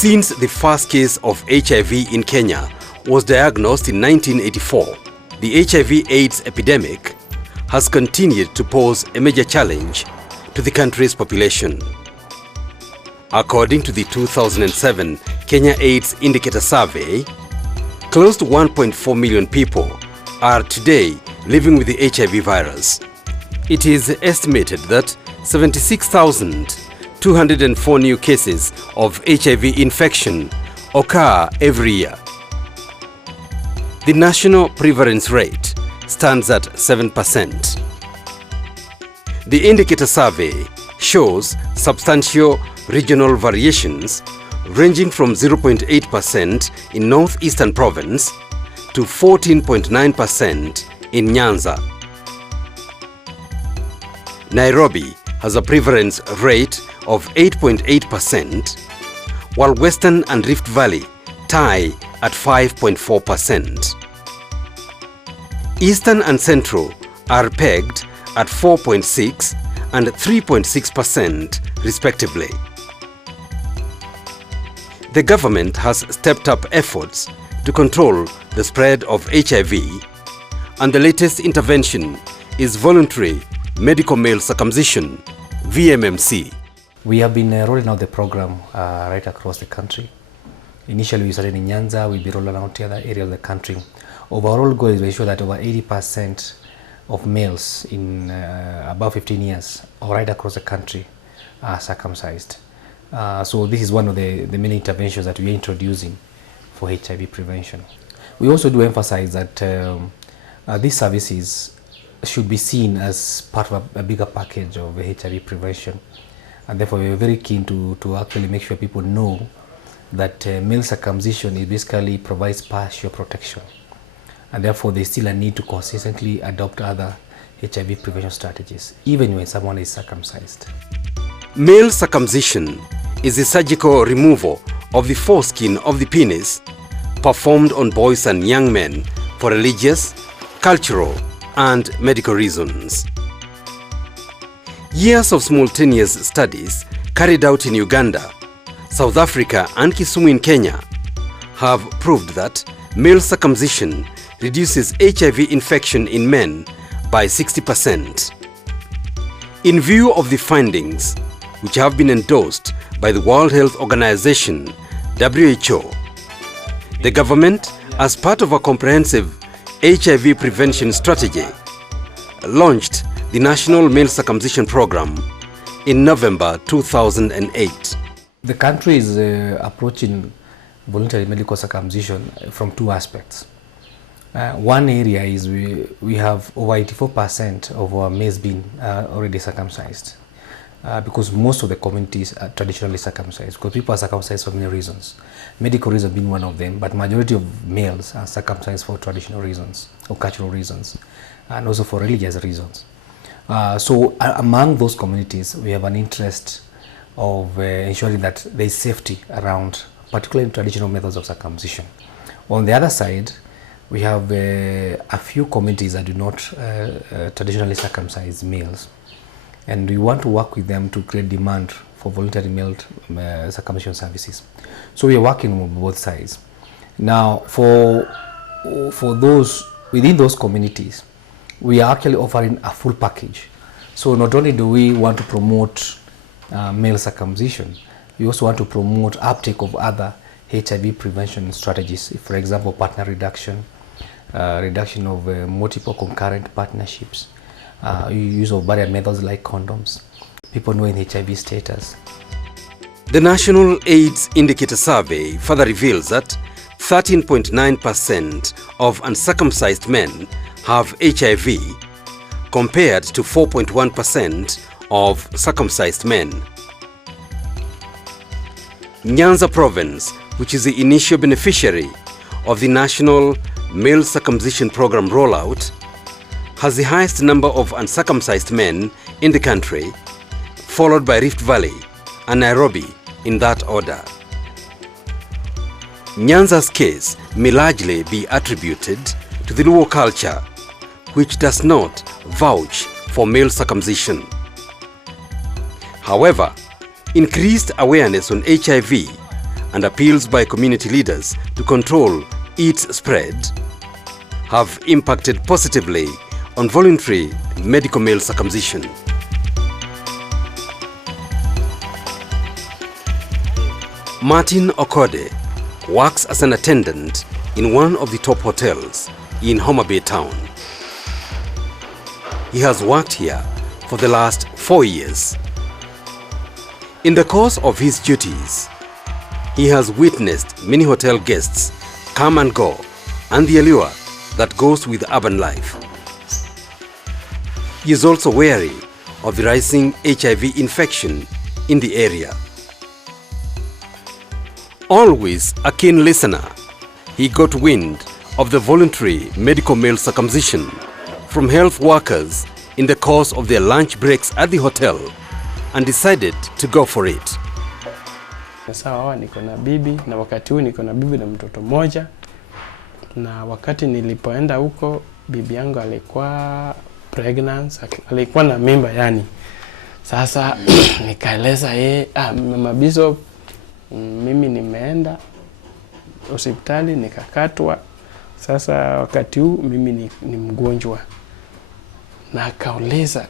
Since the first case of HIV in Kenya was diagnosed in 1984, the HIV/AIDS epidemic has continued to pose a major challenge to the country's population. According to the 2007 Kenya AIDS Indicator Survey, close to 1.4 million people are today living with the HIV virus. It is estimated that 76,204 new cases of HIV infection occur every year. The national prevalence rate stands at 7%. The indicator survey shows substantial regional variations ranging from 0.8% in Northeastern Province to 14.9% in Nyanza. Nairobi has a prevalence rate of 8.8%, while Western and Rift Valley tie at 5.4%. Eastern and Central are pegged at 4.6 and 3.6% respectively. The government has stepped up efforts to control the spread of HIV, and the latest intervention is voluntary medical male circumcision, VMMC. We have been rolling out the program right across the country. Initially we started in Nyanza, we'll be rolling out to other areas of the country. Overall goal is to ensure that over 80% of males in above 15 years or right across the country are circumcised. So this is one of the main interventions that we are introducing for HIV prevention. We also do emphasize that these services should be seen as part of a bigger package of HIV prevention. And therefore we are very keen to actually make sure people know that male circumcision basically provides partial protection. And therefore there is still a need to consistently adopt other HIV prevention strategies, even when someone is circumcised. Male circumcision is the surgical removal of the foreskin of the penis performed on boys and young men for religious, cultural, and medical reasons. Years of simultaneous studies carried out in Uganda, South Africa, and Kisumu in Kenya have proved that male circumcision reduces HIV infection in men by 60%. In view of the findings, which have been endorsed by the World Health Organization, WHO, the government, as part of a comprehensive HIV prevention strategy, launched the National Male Circumcision Program in November 2008. The country is approaching voluntary medical circumcision from two aspects. One area is we have over 84% of our males being already circumcised, because most of the communities are traditionally circumcised, because people are circumcised for many reasons. Medical reason being one of them, but majority of males are circumcised for traditional reasons or cultural reasons, and also for religious reasons. So among those communities, we have an interest of ensuring that there is safety around, particularly in traditional methods of circumcision. On the other side, we have a few communities that do not traditionally circumcise males, and we want to work with them to create demand for voluntary male circumcision services. So we are working on both sides. Now, for those within those communities, we are actually offering a full package. So not only do we want to promote male circumcision, we also want to promote uptake of other HIV prevention strategies. For example, partner reduction, reduction of multiple concurrent partnerships, use of barrier methods like condoms, people knowing HIV status. The National AIDS Indicator Survey further reveals that 13.9% of uncircumcised men have HIV, compared to 4.1% of circumcised men. Nyanza Province which is the initial beneficiary of the National Male Circumcision Program rollout, has the highest number of uncircumcised men in the country, followed by Rift Valley and Nairobi in that order. Nyanza's case may largely be attributed to the Luo culture, which does not vouch for male circumcision. However, increased awareness on HIV and appeals by community leaders to control its spread have impacted positively on voluntary medical male circumcision. Martin Okode works as an attendant in one of the top hotels in Homa Bay town. He has worked here for the last 4 years. In the course of his duties, he has witnessed many hotel guests come and go, and the allure that goes with urban life. He is also wary of the rising HIV infection in the area. Always a keen listener, he got wind of the voluntary medical male circumcision from health workers in the course of their lunch breaks at the hotel and decided to go for it. Sawa, niko na bibi, na wakati huu niko na bibi na mtoto mmoja, na wakati nilipoenda huko bibi yangu alikuwa pregnant, alikuwa na mimba yani. Sasa nikaeleza mama Bishop, mimi nimeenda hospitali nikakatwa. Sasa wakati huu mimi ni mgonjwa. Na akauliza,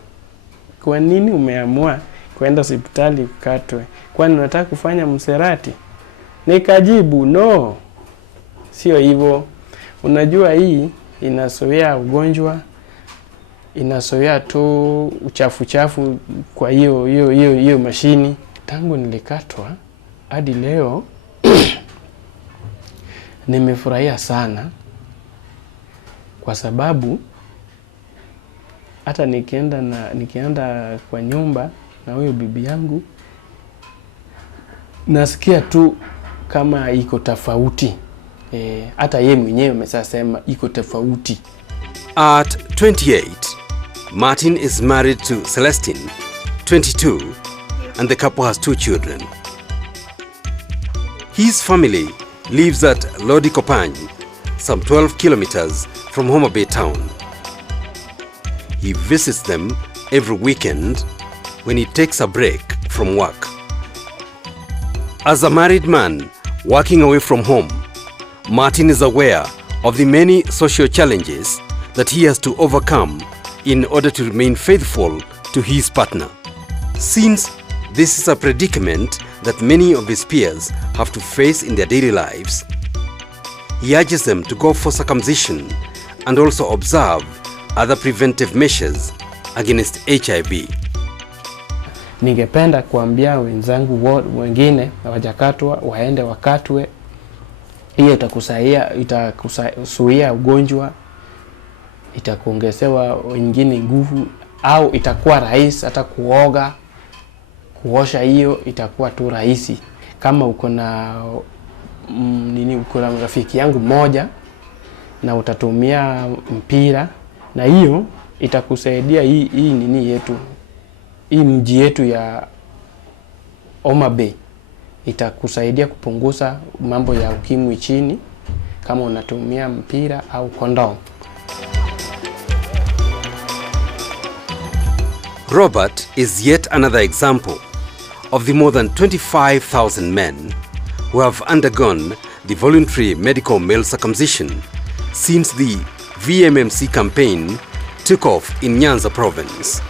kwa nini umeamua kwenda hospitali ukatwe? Kwani unataka kufanya mserati? Nikajibu, no, sio hivyo. Unajua hii inasoea ugonjwa, inasoea tu uchafu kwa hiyo mashini. Tangu nilikatwa hadi leo nimefurahia sana, kwa sababu hata nikienda kwa nyumba na huyo bibi yangu nasikia tu kama iko tofauti. Hata yeye mwenyewe amesema iko tofauti. At 28, Martin is married to Celestine, 22, and the couple has 2 children. His family lives at Lodi Kopany, some 12 kilometers from Homa Bay town. He visits them every weekend when he takes a break from work. As a married man working away from home, Martin is aware of the many social challenges that he has to overcome in order to remain faithful to his partner. Since this is a predicament that many of his peers have to face in their daily lives, he urges them to go for circumcision and also observe other preventive measures against HIV. Ningependa kuambia wenzangu wengine hawajakatwa waende wakatwe. Hiyo itakuzuia ugonjwa, itakuongezewa wengine nguvu, au itakuwa rahisi hata kuosha, hiyo itakuwa tu rahisi. Kama uko na rafiki yangu mmoja na utatumia mpira, na hiyo itakusaidia hii mji yetu ya Homa Bay, itakusaidia kupunguza mambo ya ukimwi chini kama unatumia mpira au kondom. Robert is yet another example of the more than 25,000 men who have undergone the voluntary medical male circumcision since the VMMC campaign took off in Nyanza province.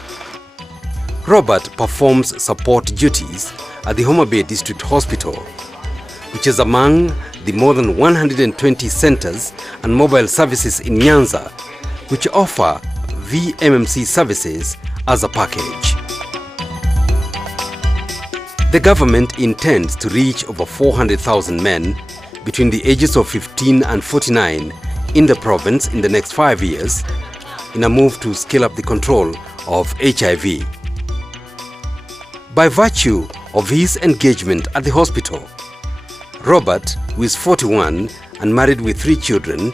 Robert performs support duties at the Homa Bay District Hospital, which is among the more than 120 centers and mobile services in Nyanza which offer VMMC services as a package. The government intends to reach over 400,000 men between the ages of 15 and 49 in the province in the next 5 years in a move to scale up the control of HIV. By virtue of his engagement at the hospital, Robert, who is 41 and married with 3 children,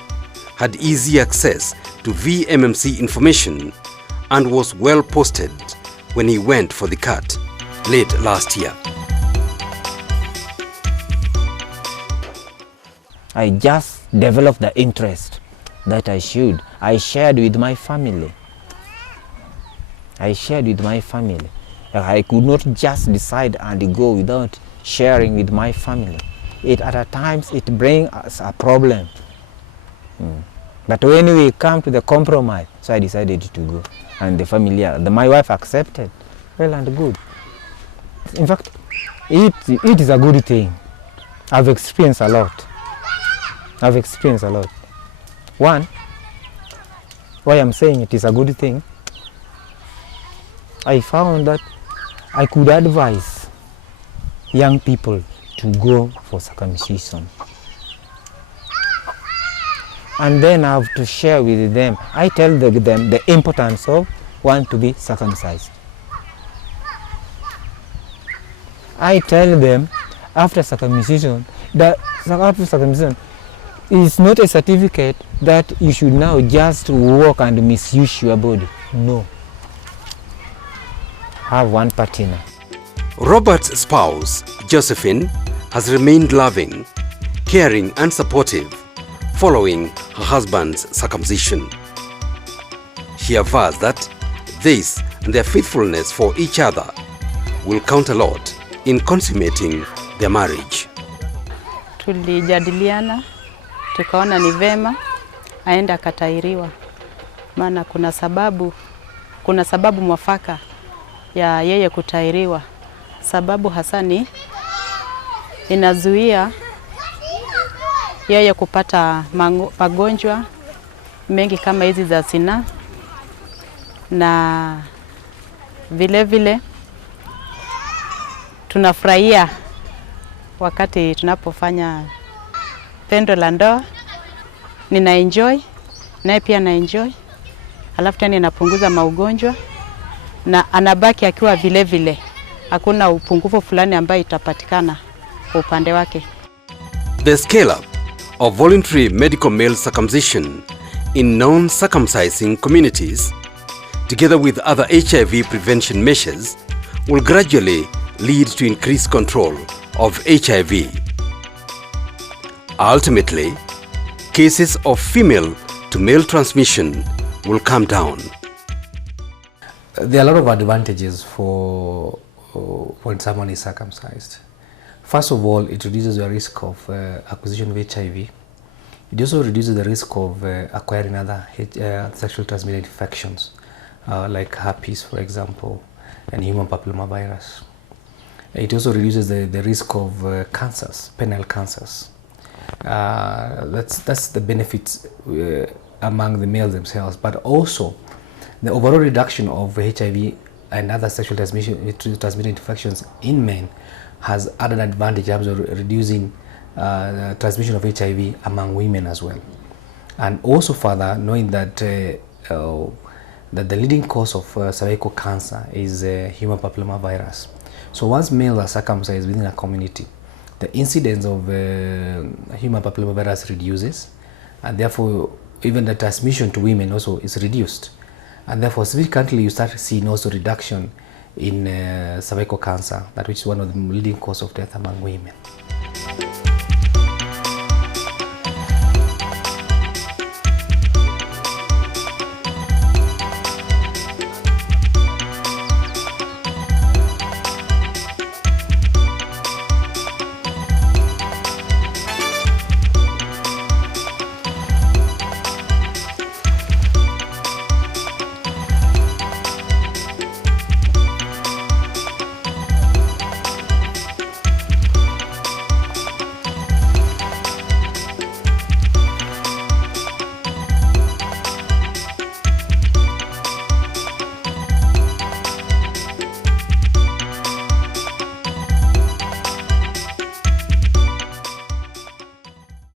had easy access to VMMC information and was well posted when he went for the cut late last year. I just developed the interest that I should. I shared with my family. I could not just decide and go without sharing with my family. At times it brings us a problem. But when we come to the compromise, so I decided to go. And the family, my wife accepted. Well and good. In fact, it is a good thing. I've experienced a lot. One, why I'm saying it is a good thing, I found that I could advise young people to go for circumcision. And then I have to share with them. I tell them the importance of one to be circumcised. I tell them after circumcision is not a certificate that you should now just walk and misuse your body. No. Have one partner. Robert's spouse, Josephine, has remained loving, caring and supportive following her husband's circumcision. She avers that this and their faithfulness for each other will count a lot in consummating their marriage. Tulijadiliana, tukaona ni vema aende akatahiriwa, maana kuna sababu mwafaka ya yeye kutahiriwa. Sababu hasa ni inazuia yeye kupata magonjwa mengi kama hizi za zinaa, na vile tunafurahia wakati tunapofanya tendo la ndoa. Nina enjoy, naye pia na enjoy. Alafu tena inapunguza maugonjwa na anabaki akiwa vile. Hakuna upungufu fulani ambayo itapatikana kwa upande wake. The scale up of voluntary medical male circumcision in non-circumcising communities, together with other HIV prevention measures, will gradually lead to increased control of HIV. Ultimately, cases of female to male transmission will come down. There are a lot of advantages for when someone is circumcised. First of all, it reduces the risk of acquisition of HIV. It also reduces the risk of acquiring other sexually transmitted infections, like herpes, for example, and human papillomavirus. It also reduces the risk of cancers, penile cancers. That's the benefits among the males themselves, but also the overall reduction of HIV and other sexually transmitted infections in men has added advantage in terms of reducing transmission of HIV among women as well. And also further, knowing that that the leading cause of cervical cancer is human papillomavirus. So once males are circumcised within a community, the incidence of human papillomavirus reduces, and therefore even the transmission to women also is reduced. And therefore significantly you start seeing also reduction in cervical cancer, that which is one of the leading causes of death among women.